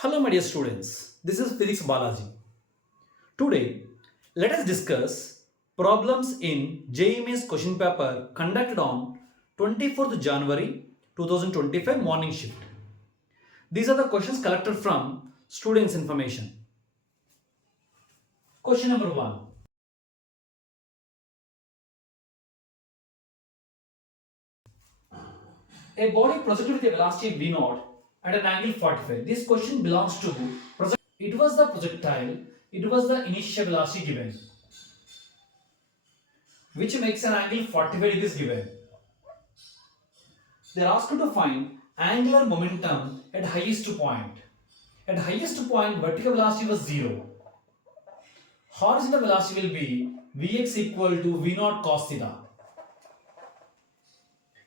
Hello, my dear students. This is Physics Balaji. Today, let us discuss problems in JEE Mains question paper conducted on 24th January 2025 morning shift. These are the questions collected from students' information. Question number 1. A body projected with a velocity v0 at an angle 45. This question belongs to it was the projectile, it was the initial velocity given, which makes an angle 45 degrees given. They are asked to find angular momentum at highest point. At highest point, vertical velocity was 0. Horizontal velocity will be Vx equal to V0 cos theta.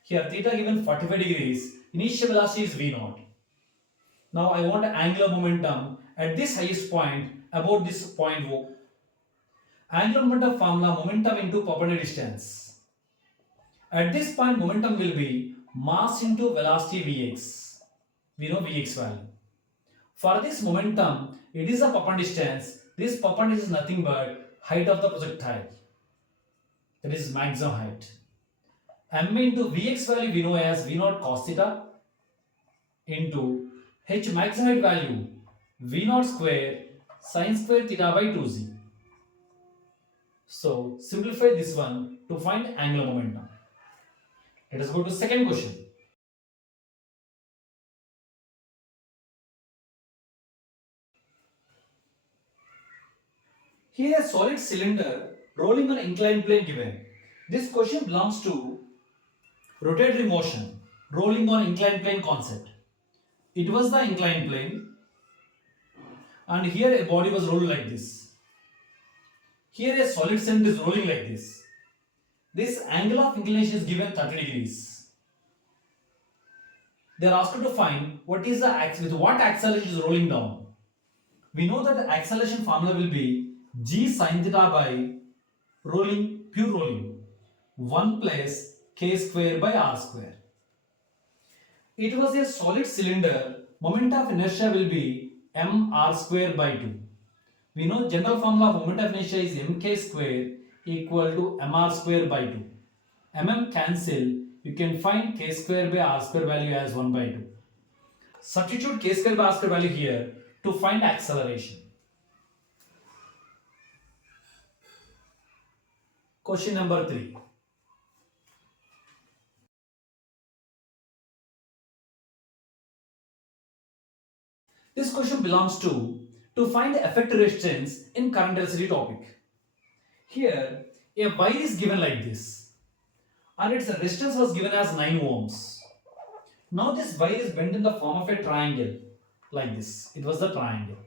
Here theta given 45 degrees, initial velocity is V0. Now I want angular momentum at this highest point about this point O. Angular momentum formula, momentum into perpendicular distance. At this point, momentum will be mass into velocity Vx. We know Vx value. For this momentum, it is a perpendicular distance. This perpendicular is nothing but height of the projectile. That is maximum height. M into Vx value we know as V0 cos theta into H maximum height value V0 square sin square theta by 2z. So simplify this one to find angular momentum. Let us go to second question. Here a solid cylinder rolling on inclined plane given. This question belongs to rotatory motion, rolling on inclined plane concept. It was the inclined plane and here a body was rolled like this. Here a solid cylinder is rolling like this. This angle of inclination is given 30 degrees. They are asked to find what is the with what acceleration is rolling down. We know that the acceleration formula will be g sin theta by rolling, pure rolling, 1 plus k square by r square. It was a solid cylinder, moment of inertia will be mr square by 2. We know general formula of moment of inertia is mk square equal to mr square by 2. Cancel, you can find k square by r square value as 1 by 2. Substitute k square by r square value here to find acceleration. Question number 3. This question belongs to find the effective resistance in current electricity topic. Here a wire is given like this and its resistance was given as 9 ohms. Now this wire is bent in the form of a triangle like this. It was the triangle.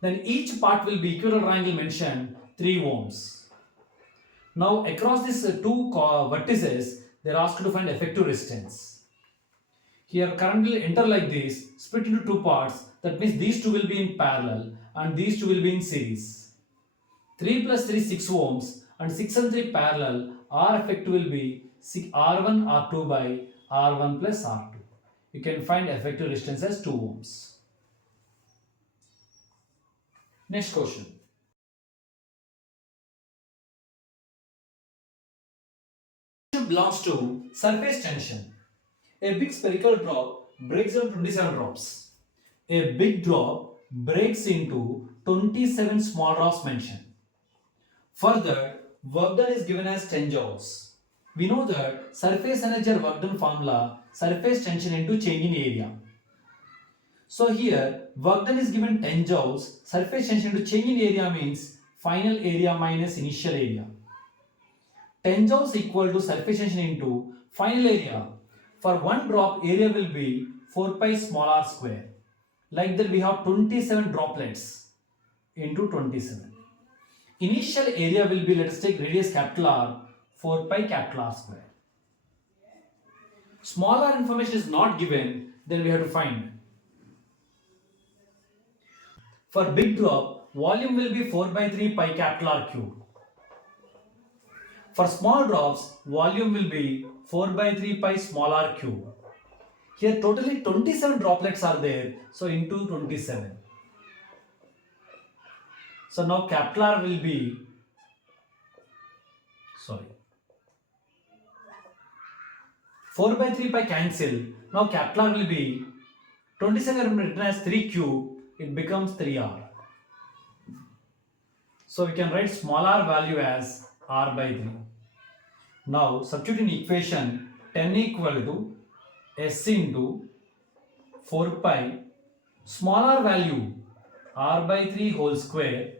Then each part will be equivalent triangle mentioned 3 ohms. Now across these two vertices, they are asked to find effective resistance. Here current will enter like this, split into two parts. That means these two will be in parallel and these two will be in series. 3 plus 3 6 ohms and 6 and 3 parallel. R effective will be R1 R2 by R1 plus R2. You can find effective resistance as 2 ohms. Next question. Belongs to surface tension. A big spherical drop breaks into 27 drops. A big drop breaks into 27 small drops mentioned. Further, work done is given as 10 joules. We know that surface energy or work done formula, surface tension into change in area. So here, work done is given 10 joules, surface tension into change in area means final area minus initial area. 10 joules equal to surface tension into final area. For one drop, area will be 4 pi small r square. Like that we have 27 droplets into 27. Initial area will be, let us take radius capital R, 4 pi capital R square. Small r information is not given, then we have to find. For big drop, volume will be 4 by 3 pi capital R cube. For small drops, volume will be 4 by 3 pi small r cube. Here totally 27 droplets are there. So into 27. So now capital R will be, sorry, 4 by 3 pi cancel. Now capital R will be 27 written as 3 cube. It becomes 3R. So we can write small r value as R by 3. Now substitute in equation 10 equal to S into 4 pi small r value R by 3 whole square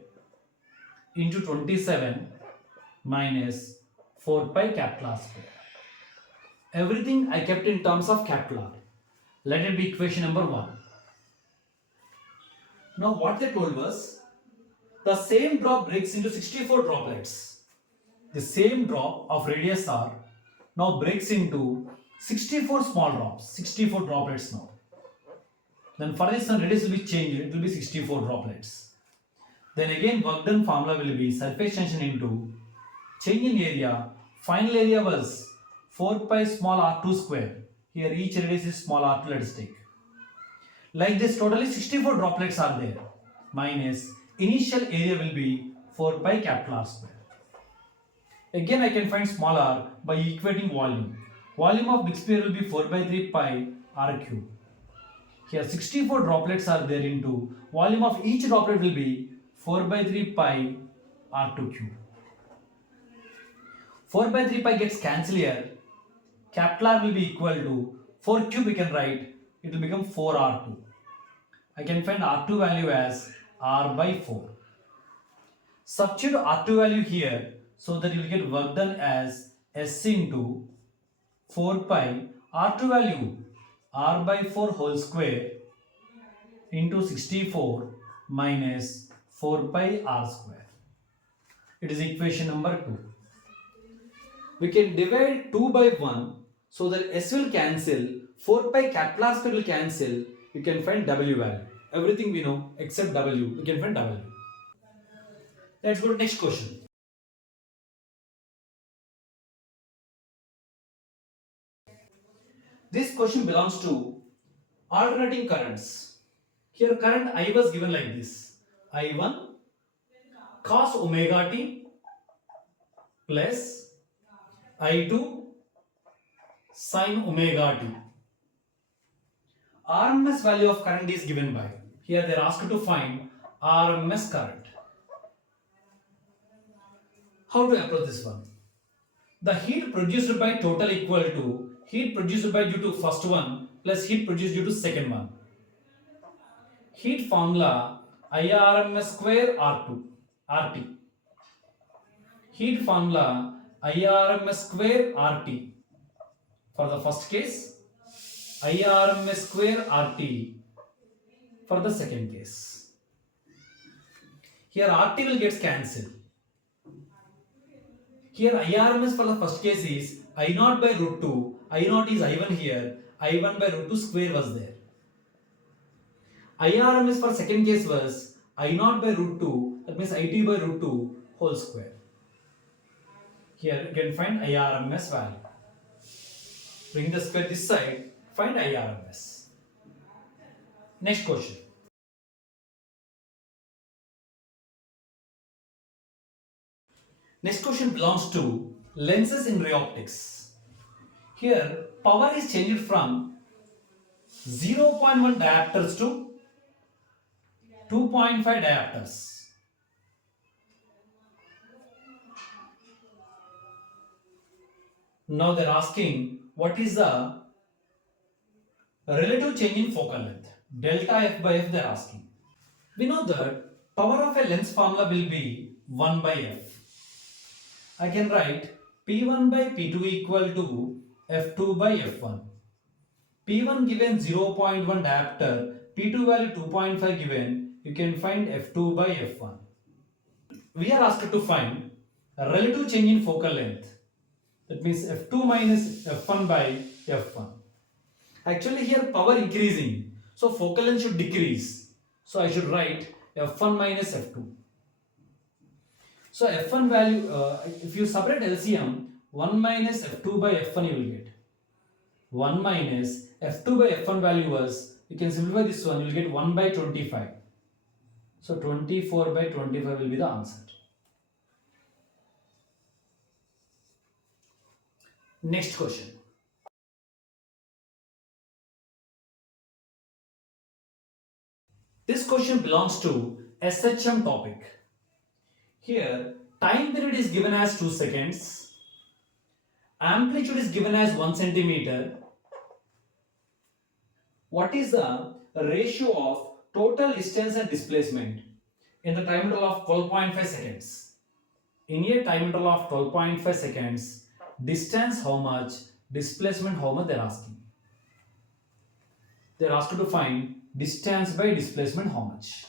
into 27 minus 4 pi capital R square. Everything I kept in terms of capital R. Let it be equation number 1. Now what they told was the same drop breaks into 64 droplets. The same drop of radius R now breaks into 64 small drops, 64 droplets now. Then for this one radius will be changed, it will be 64 droplets. Then again work done formula will be surface tension into change in area. Final area was 4 pi small r2 square. Here each radius is small r2, let us take. Like this totally 64 droplets are there. Minus initial area will be 4 pi capital R square. Again I can find small r by equating volume. Volume of big sphere will be 4 by 3 pi r cube. Here 64 droplets are there into volume of each droplet will be 4 by 3 pi r2 cube. 4 by 3 pi gets cancelled here. Capital R will be equal to 4 cube we can write. It will become 4r2. I can find r2 value as r by 4. Substitute r2 value here so that you will get work done as S into 4 pi r2 value r by 4 whole square into 64 minus 4 pi r square. It is equation number 2. We can divide 2 by 1 so that S will cancel, 4 pi capital R square will cancel. You can find W value. Everything we know except W, we can find W. Let's go to next question. This question belongs to alternating currents. Here current I was given like this. I1 cos omega t plus I2 sin omega t. RMS value of current is given by. Here they are asked to find RMS current. How to approach this one? The heat produced by total equal to heat produced by due to first one plus heat produced due to second one. Heat formula IRMS square R2 RT. Heat formula IRMS square RT. For the first case, IRMS square RT for the second case. Here RT will get cancelled. Here IRMS for the first case is I0 by root 2. I0 is I1 here. I1 by root 2 square was there. IRMS for second case was I0 by root 2. That means IT by root 2 whole square. Here you can find IRMS value. Bring the square this side. Find IRMS. Next question. Next question belongs to lenses in ray optics. Here power is changed from 0.1 diopters to 2.5 diopters. Now they are asking what is the relative change in focal length. Delta f by f they are asking. We know that power of a lens formula will be 1 by f. I can write P1 by P2 equal to F2 by F1. P1 given 0.1 diopter, P2 value 2.5 given, you can find F2 by F1. We are asked to find a relative change in focal length. That means F2 minus F1 by F1. Actually here power increasing, so focal length should decrease. So I should write F1 minus F2. So F1 value, if you separate LCM, 1 minus F2 by F1 you will get. 1 minus f2 by f1 value was, you can simplify this one, you will get 1 by 25. So 24 by 25 will be the answer. Next question. This question belongs to SHM topic. Here, time period is given as 2 seconds. Amplitude is given as 1 centimeter. What is the ratio of total distance and displacement in the time interval of 12.5 seconds? In a time interval of 12.5 seconds, distance how much, displacement how much they are asking. They are asked to find distance by displacement how much.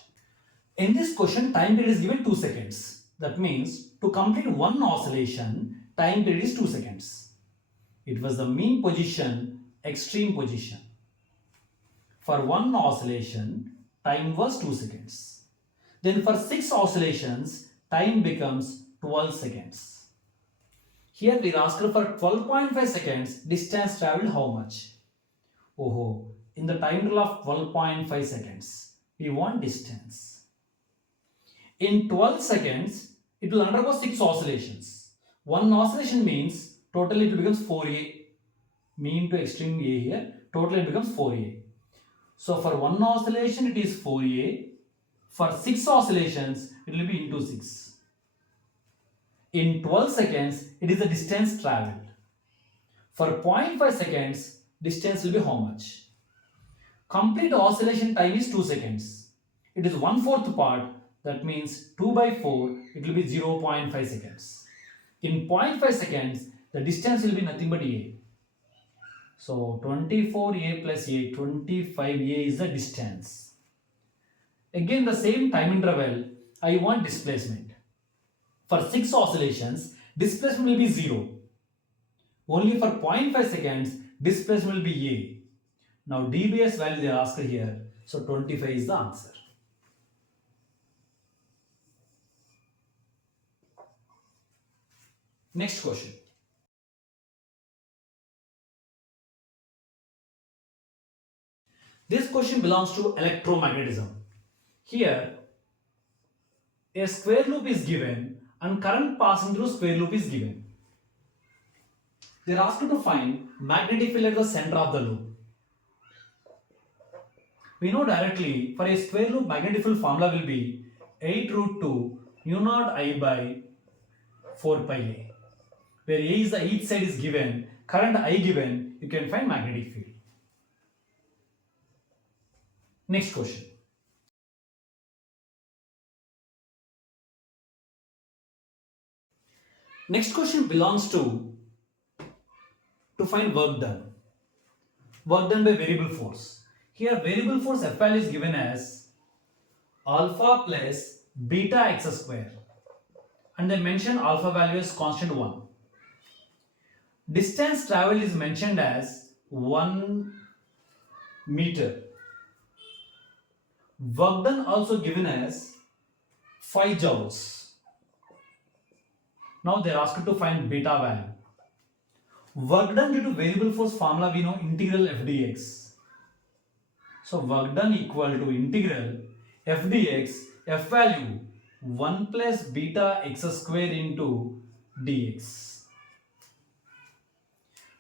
In this question, time period is given 2 seconds. That means to complete one oscillation, time period is 2 seconds. It was the mean position, extreme position. For one oscillation, time was 2 seconds. Then for 6 oscillations, time becomes 12 seconds. Here we are asked for 12.5 seconds, distance traveled how much? Oh, in the time interval of 12.5 seconds, we want distance. In 12 seconds, it will undergo 6 oscillations. One oscillation means totally it becomes 4A. Mean to extreme A here, totally it becomes 4A. So for one oscillation it is 4A. For 6 oscillations, it will be into 6. In 12 seconds, it is the distance traveled. For 0.5 seconds, distance will be how much? Complete oscillation time is 2 seconds. It is 1/4 part, that means 2 by 4, it will be 0.5 seconds. In 0.5 seconds, the distance will be nothing but A. So 24A plus A, 25A is the distance. Again the same time interval, I want displacement. For 6 oscillations, displacement will be 0. Only for 0.5 seconds, displacement will be A. Now dBs value they are asked here, so 25 is the answer. Next question. This question belongs to electromagnetism. Here, a square loop is given and current passing through square loop is given. They are asked to find magnetic field at the center of the loop. We know directly for a square loop magnetic field formula will be 8 root 2 mu naught I by 4 pi A. Where A is the each side is given, current I given, you can find magnetic field. Next question. Next question belongs to find work done. Work done by variable force. Here variable force F value is given as alpha plus beta x square. And they mention alpha value as constant 1. Distance traveled is mentioned as 1 meter. Work done also given as 5 joules. Now they are asked to find beta value. Work done due to variable force formula we know integral f dx. So work done equal to integral f dx, f value 1 plus beta x square into dx.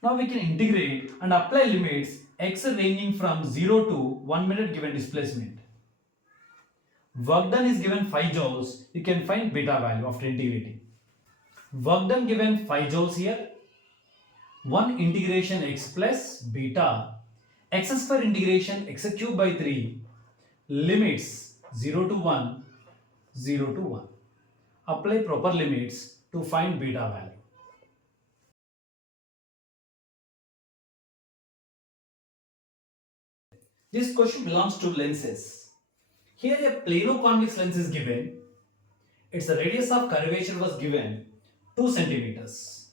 Now we can integrate and apply limits x ranging from 0 to 1 minute given displacement. Work done is given 5 joules, you can find beta value after integrating. Work done given 5 joules here. 1 integration x plus beta, x square integration x cube by 3, limits 0 to 1, 0 to 1. Apply proper limits to find beta value. This question belongs to lenses. Here a plano-convex lens is given. Its radius of curvature was given 2 centimeters.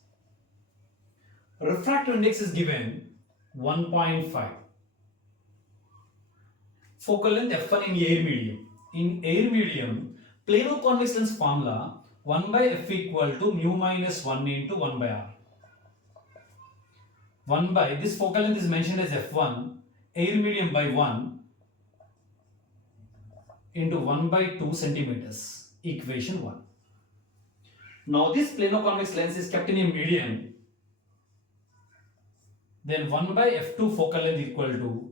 Refractive index is given 1.5. Focal length f1 in air medium. In air medium, plano-convex lens formula 1 by f equal to mu minus 1 into 1 by r. 1 by this focal length is mentioned as f1. air medium by 1 into 1 by 2 centimeters. Equation 1. Now this plano-convex lens is kept in a medium. Then 1 by f2 focal length equal to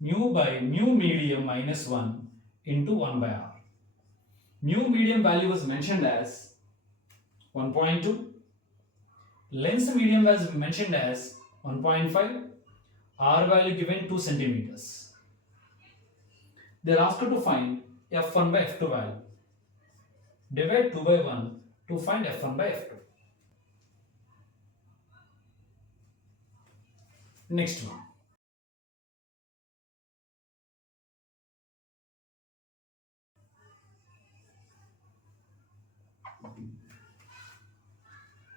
mu by mu medium minus 1 into 1 by r. Mu medium value was mentioned as 1.2. Lens medium was mentioned as 1.5. R value given 2 centimeters. They are asked to find f1 by f2 value. Divide 2 by 1 to find f1 by f2. Next one.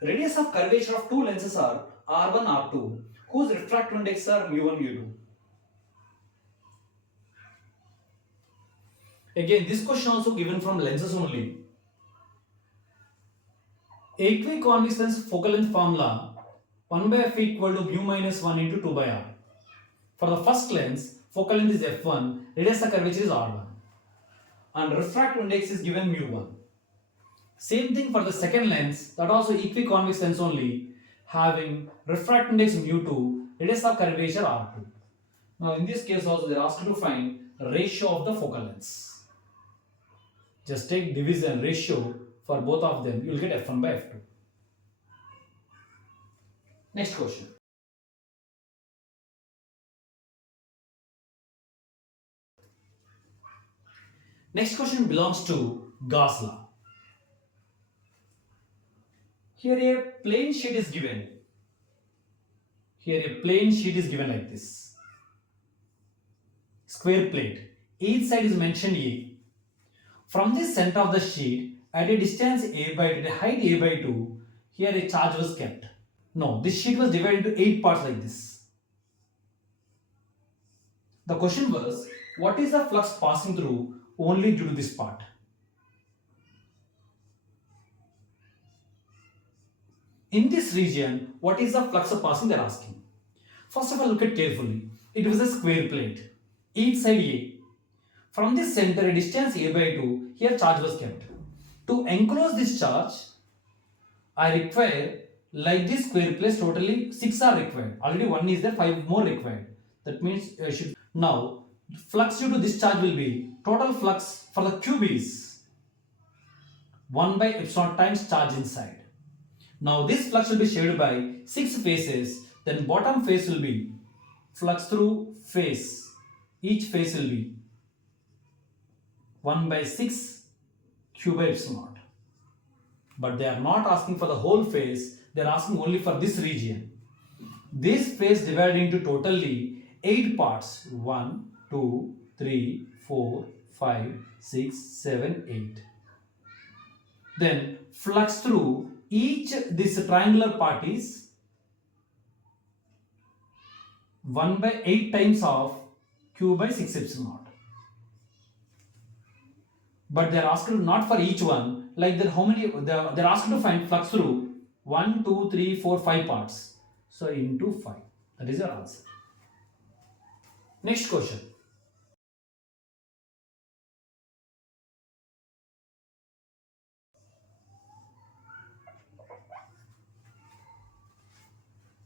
Radius of curvature of two lenses are R1, R2, whose refractive index are mu1, mu2. Again, this question also given from lenses only. Equiconvex lens focal length formula 1 by f equal to mu minus 1 into 2 by r. For the first lens, focal length is f1, radius of curvature is r1, and refractive index is given mu1. Same thing for the second lens, that also equiconvex lens only, having refractive index mu2, radius of curvature r2. Now in this case also they are asked to find ratio of the focal lengths. Just take division ratio for both of them, you will get f1 by f2. Next question. Next question belongs to Gauss law. Here a plane sheet is given. Here a plane sheet is given like this. Square plate. Each side is mentioned A. From the center of the sheet, at a distance A by 2, at a height A by 2, here a charge was kept. No, this sheet was divided into 8 parts like this. The question was, what is the flux passing through only due to this part? In this region, what is the flux of passing they are asking. First of all, look at carefully. It was a square plate. Each side A. From this center, a distance A by 2, here charge was kept. To enclose this charge, I require, like this square plate, totally 6 are required. Already 1 is there, 5 more required. That means now flux due to this charge will be, total flux for the cube is 1 by epsilon times charge inside. Now this flux will be shared by 6 faces, then bottom face will be flux through face. Each face will be 1 by 6 q by epsilon. But they are not asking for the whole face, they are asking only for this region. This face divided into totally 8 parts. 1, 2, 3, 4, 5, 6, 7, 8. Then flux through each this triangular part is 1 by 8 times of q by 6 epsilon. But they are asked not for each one, like that how many, they are asked to find flux through 1, 2, 3, 4, 5 parts. So into 5. That is your answer. Next question.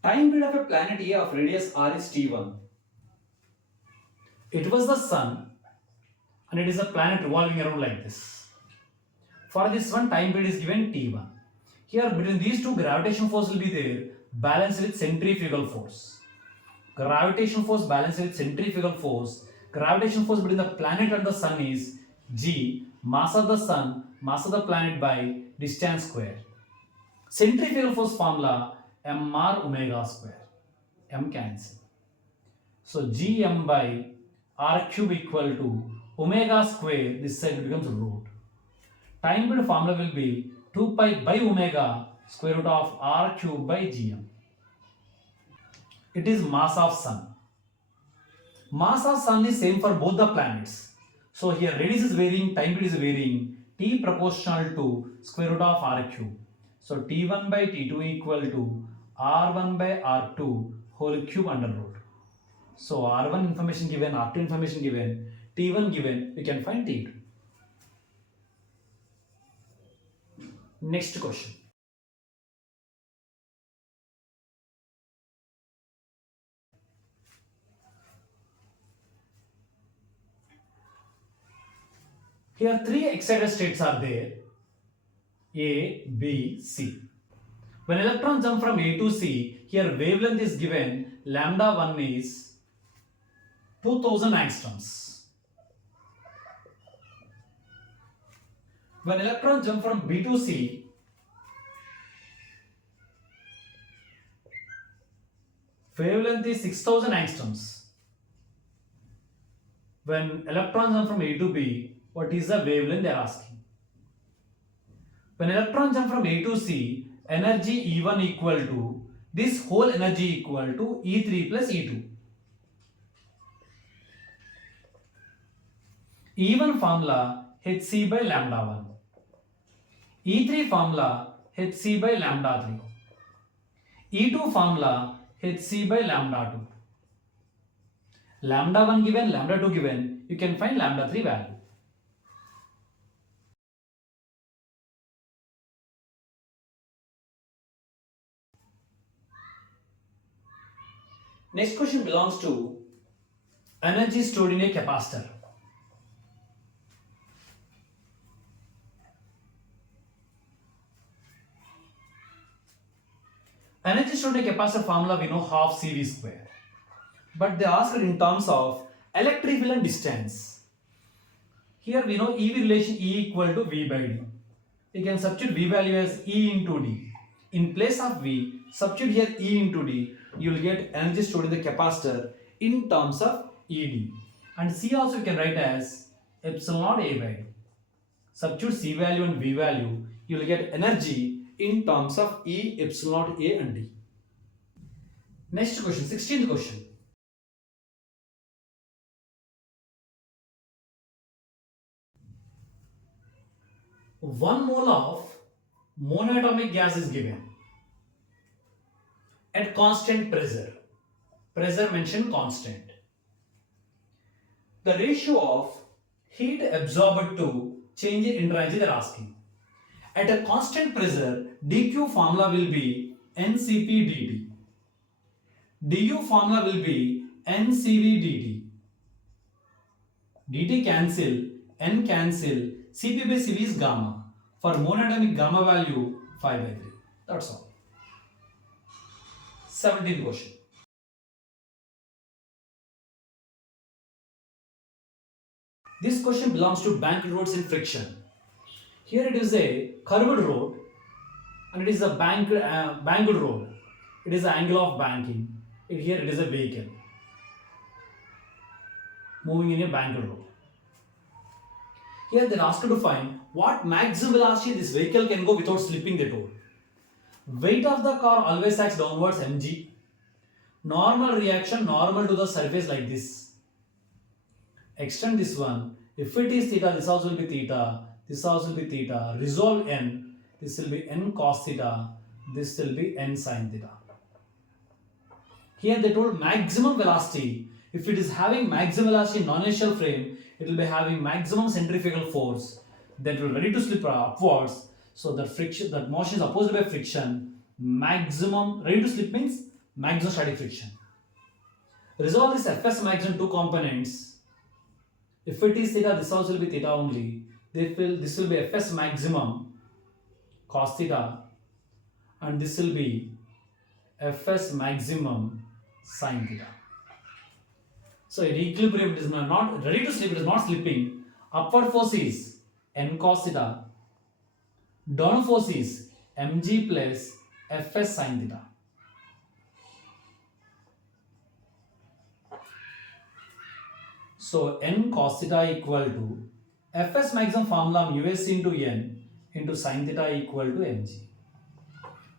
Time period of a planet A of radius r is t1. It was the sun and it is a planet revolving around like this. For this one, time period is given t1. Here between these two, gravitational force will be there balanced with centrifugal force. Gravitational force balanced with centrifugal force. Gravitational force between the planet and the sun is g, mass of the sun, mass of the planet by distance square. Centrifugal force formula mr omega square. M cancel. So gm by r cube equal to omega square, this side becomes root. Time period formula will be 2 pi by omega square root of r cube by gm. It is mass of sun. Mass of sun is same for both the planets. So here radius is varying, time period is varying, t proportional to square root of r cube. So t1 by t2 equal to r1 by r2 whole cube under root. So R1 information given, R2 information given, T1 given, we can find T2. Next question. Here three excited states are there, A, B, C. When electron jump from A to C, here wavelength is given, lambda 1 is 2000 angstroms. When electron jump from B to C, wavelength is 6000 angstroms. When electrons jump from A to B, what is the wavelength they are asking? When electron jump from A to C, energy E1 equal to, this whole energy equal to E3 plus E2. E1 formula Hc by lambda 1. E3 formula Hc by lambda 3. E2 formula Hc by lambda 2. Lambda 1 given, lambda 2 given, you can find lambda 3 value. Next question belongs to energy stored in a capacitor. Energy stored in a capacitor formula we know half CV square. But they asked in terms of electric field and distance. Here we know EV relation E equal to V by D. We can substitute V value as E into D. In place of V, substitute here E into D. You will get energy stored in the capacitor in terms of ED. And C also you can write as epsilon naught A by D. Substitute C value and V value. You will get energy in terms of E, epsilon naught A and D. Next question, 16th question. One mole of monatomic gas is given at constant pressure. Pressure mentioned constant. The ratio of heat absorbed to change in energy they are asking. At a constant pressure, dq formula will be ncp dt. du formula will be ncv dt. dt cancel, n cancel, Cp by Cv is gamma. For monatomic gamma value 5 by 3. That's all. 17th question. This question belongs to banked roads in friction. Here it is a curved road and it is a banked road. It is the angle of banking. Here it is a vehicle moving in a banked road. Here they are asked to find what maximum velocity this vehicle can go without slipping the road. Weight of the car always acts downwards mg. Normal reaction normal to the surface like this. Extend this one. If it is theta, this also will be theta. This also will be theta. Resolve n. This will be n cos theta. This will be n sin theta. Here they told maximum velocity. If it is having maximum velocity in non-inertial frame, it will be having maximum centrifugal force that will ready to slip upwards. So that friction, that motion is opposed by friction. Maximum ready to slip means maximum static friction. Resolve this Fs maximum two components. If it is theta, this also will be theta only. This will be Fs maximum cos theta, and this will be Fs maximum sin theta. So in equilibrium, it is not ready to slip, it is not slipping. Upward force is n cos theta. Downward force is mg plus Fs sin theta. So n cos theta equal to Fs maximum formula us into n into sin theta equal to mg.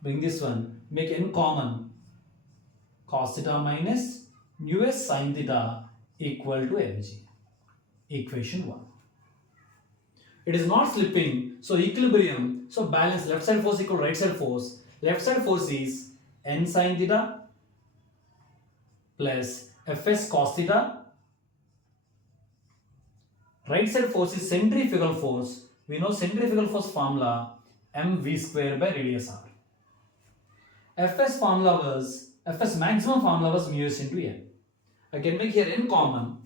Bring this one, make n common. Cos theta minus us sin theta equal to mg. Equation 1. It is not slipping, so equilibrium, so balance, left side force equal right side force. Left side force is n sin theta plus Fs cos theta. Right side force is centrifugal force. We know centrifugal force formula mv square by radius r. Fs maximum formula was mu s into n. I can make here n common.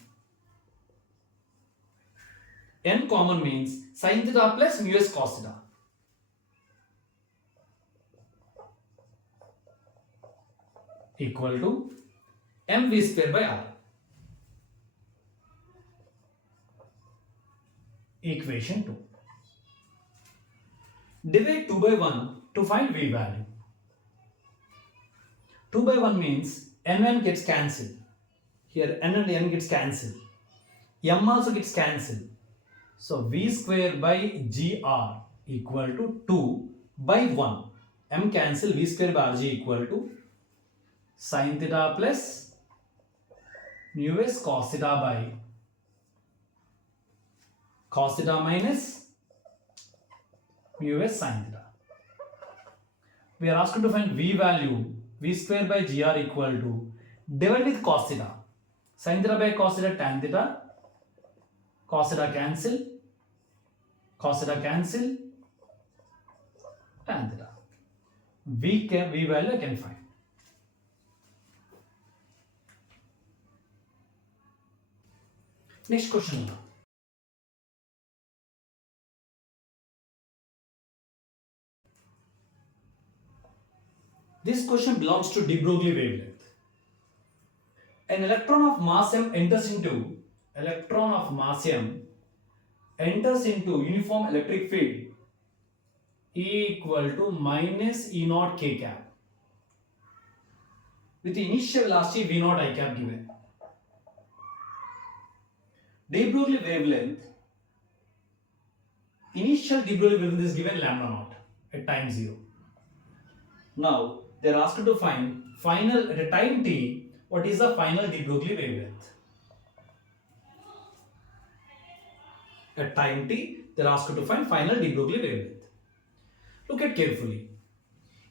N common means sin theta plus mu s cos theta. Equal to mv square by r. Equation 2. Divide 2 by 1 to find v value. 2 by 1 means n gets cancelled. Here n and n gets cancelled. M also gets cancelled. So v square by gr equal to 2 by 1. M cancel, v square by rg equal to sin theta plus mu s cos theta by cos theta minus mu s sin theta. We are asked to find v value. V square by gr equal to divide with cos theta. Sin theta by cos theta, tan theta. Cos theta cancel. Cos theta cancel. Tan theta. V value I can find. Next question. This question belongs to de Broglie wavelength. An electron of mass m enters into uniform electric field E equal to minus E naught k cap with the initial velocity V naught I cap given. De Broglie wavelength, initial de Broglie wavelength is given lambda naught at time 0. Now they are asked to find final at a time t, what is the final de Broglie wavelength. At time t, they are asked to find final de Broglie wavelength. Look at carefully.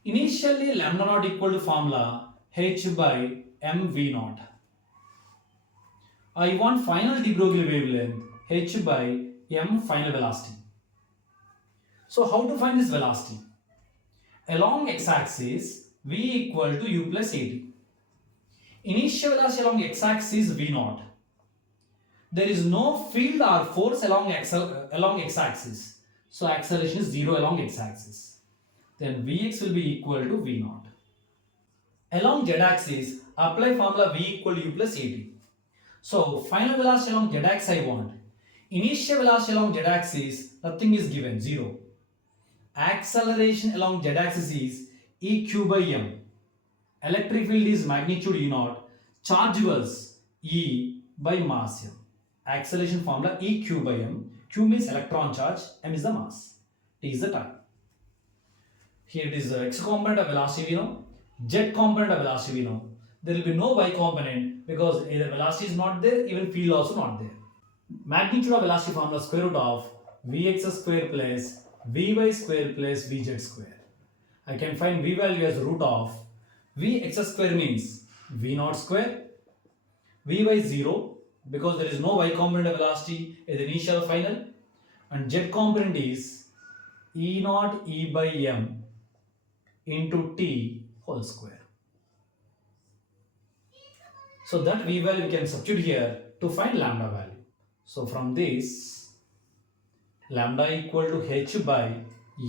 Initially lambda naught equal to formula h by mv naught. I want final de Broglie wavelength h by m final velocity. So how to find this velocity? Along x-axis v equal to u plus at. Initial velocity along x-axis v naught. There is no field or force along x-axis. So acceleration is 0 along x-axis. Then Vx will be equal to V naught. Along z-axis, apply formula V equal to U plus At. So final velocity along z-axis I want. Initial velocity along z-axis, nothing is given, 0. Acceleration along z-axis is Eq by m. Electric field is magnitude E naught. Charge was E by mass m. Acceleration formula Eq by m. Q means electron charge, m is the mass, t is the time. Here it is the x component of velocity we know, z component of velocity we know. There will be no y component because either velocity is not there, even field also not there. Magnitude of velocity formula square root of vx square plus vy square plus vz square. I can find v value as root of vx square means v naught square, vy 0 because there is no y component of velocity at the initial final, and z component is E naught E by m into t whole square. So that v value we can substitute here to find lambda value. So from this, lambda equal to h by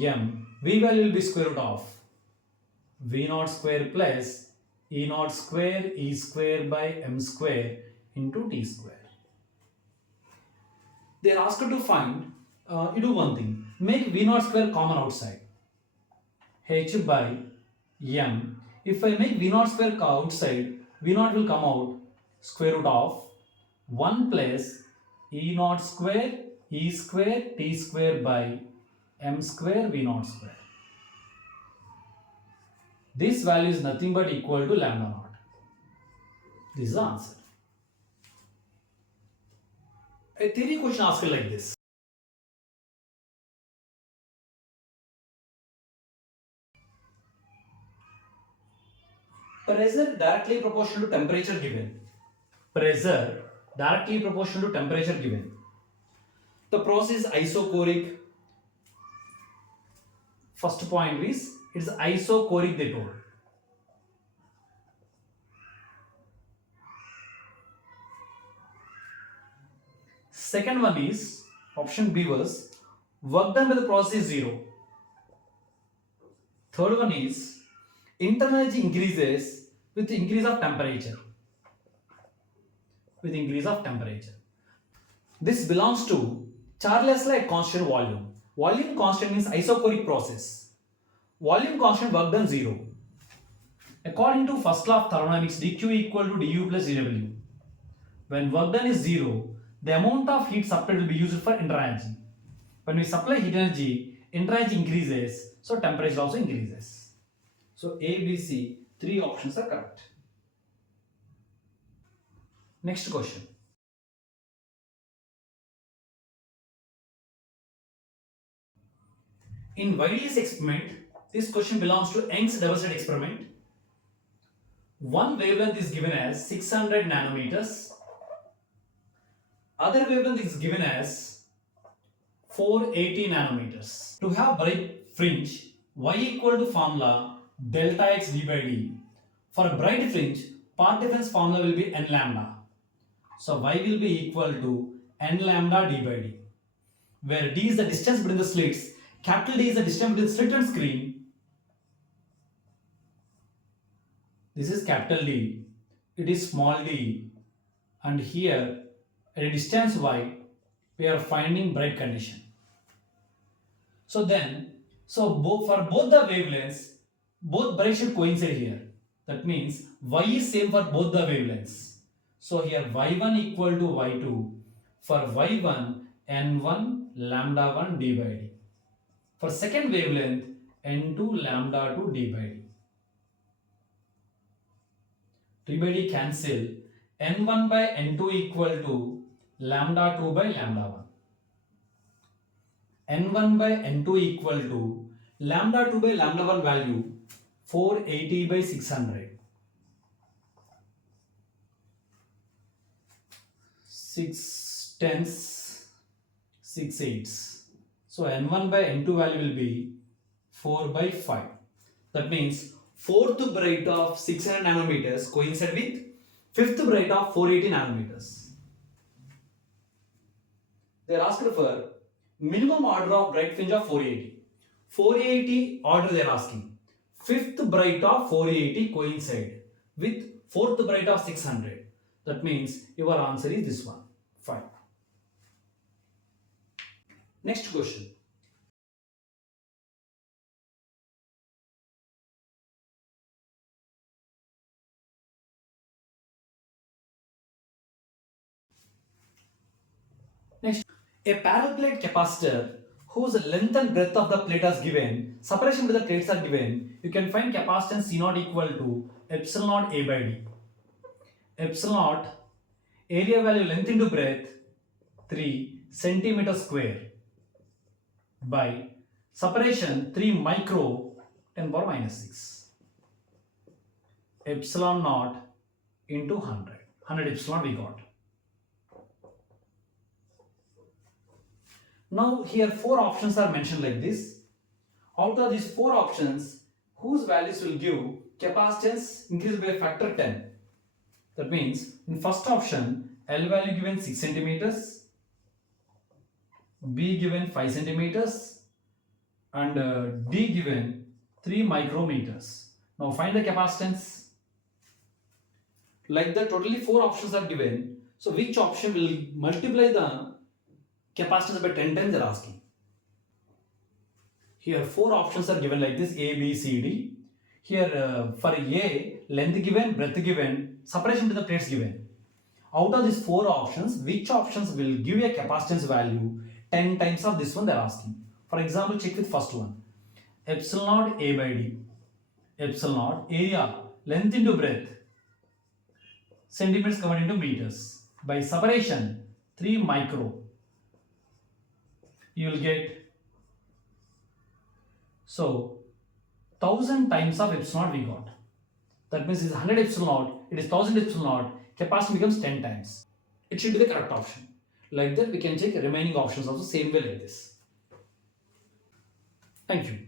m, v value will be square root of v naught square plus E naught square E square by m square into t square. They are asked to find, you do one thing, make v naught square common outside. H by m. If I make v naught square outside, v naught will come out square root of 1 plus E naught square E square t square by m square v naught square. This value is nothing but equal to lambda naught. This is the answer. A theory question asked like this. Pressure directly proportional to temperature given. pressure directly proportional to temperature given. The process is isochoric. First point is it's isochoric they told. Second one is option B was work done by the process is 0. Third one is internal energy increases with increase of temperature. With increase of temperature. This belongs to chargeless like constant volume. Volume constant means isochoric process. Volume constant work done 0. According to first law of thermodynamics, dq equal to du plus dw. When work done is 0, the amount of heat supplied will be used for internal energy. When we supply heat energy, internal energy increases, so temperature also increases. So A, B, C, three options are correct. Next question. In Wiley's experiment, this question belongs to Young's double slit experiment. One wavelength is given as 600 nanometers. Other wavelength is given as 480 nanometers. To have bright fringe, Y equal to formula delta x d by d. For a bright fringe, path difference formula will be n lambda. So Y will be equal to n lambda d by d. Where d is the distance between the slits, capital D is the distance between slit and screen. This is capital D. It is small d. And here, at a distance y, we are finding bright condition. So for both the wavelengths, both bright should coincide here. That means y is same for both the wavelengths. So here y1 equal to y2. For y1, n1 lambda 1 d by d. For second wavelength, n2 lambda 2 d by d. d by d cancel. n1 by n2 equal to lambda 2 by lambda 1. n1 by n2 equal to lambda 2 by lambda 1 value 480 by 600. 6 tenths, 6 eighths. So n1 by n2 value will be 4 by 5. That means fourth bright of 600 nanometers coincide with fifth bright of 480 nanometers. They are asked for minimum order of bright fringe of 480. 480 order they are asking. Fifth bright of 480 coincide with fourth bright of 600. That means your answer is this one. Fine. Next question. Next, a parallel plate capacitor whose length and breadth of the plate is given, separation between the plates are given, you can find capacitance C naught equal to epsilon naught A by D. Epsilon naught, area value length into breadth 3 centimeter square by separation 3 micro 10 power minus 6. Epsilon naught into 100. 100 epsilon we got. Now here four options are mentioned like this. Out of these four options, whose values will give capacitance increased by a factor 10. That means in first option, L value given 6 centimeters, B given 5 centimeters, and D given 3 micrometers. Now find the capacitance. Like that, totally four options are given. So which option will multiply the capacitance by 10 times they are asking. Here four options are given like this, A, B, C, D. Here for A, length given, breadth given, separation to the plates given. Out of these four options, which options will give a capacitance value 10 times of this one they are asking. For example, check with first one. Epsilon naught A by D. Epsilon naught, area, length into breadth, centimeters converted into meters. By separation, 3 micro. You will get, so 1000 times of epsilon naught we got. That means it is 100 epsilon naught, it is 1000 epsilon naught, capacity becomes 10 times. It should be the correct option. Like that, we can check remaining options also same way like this. Thank you.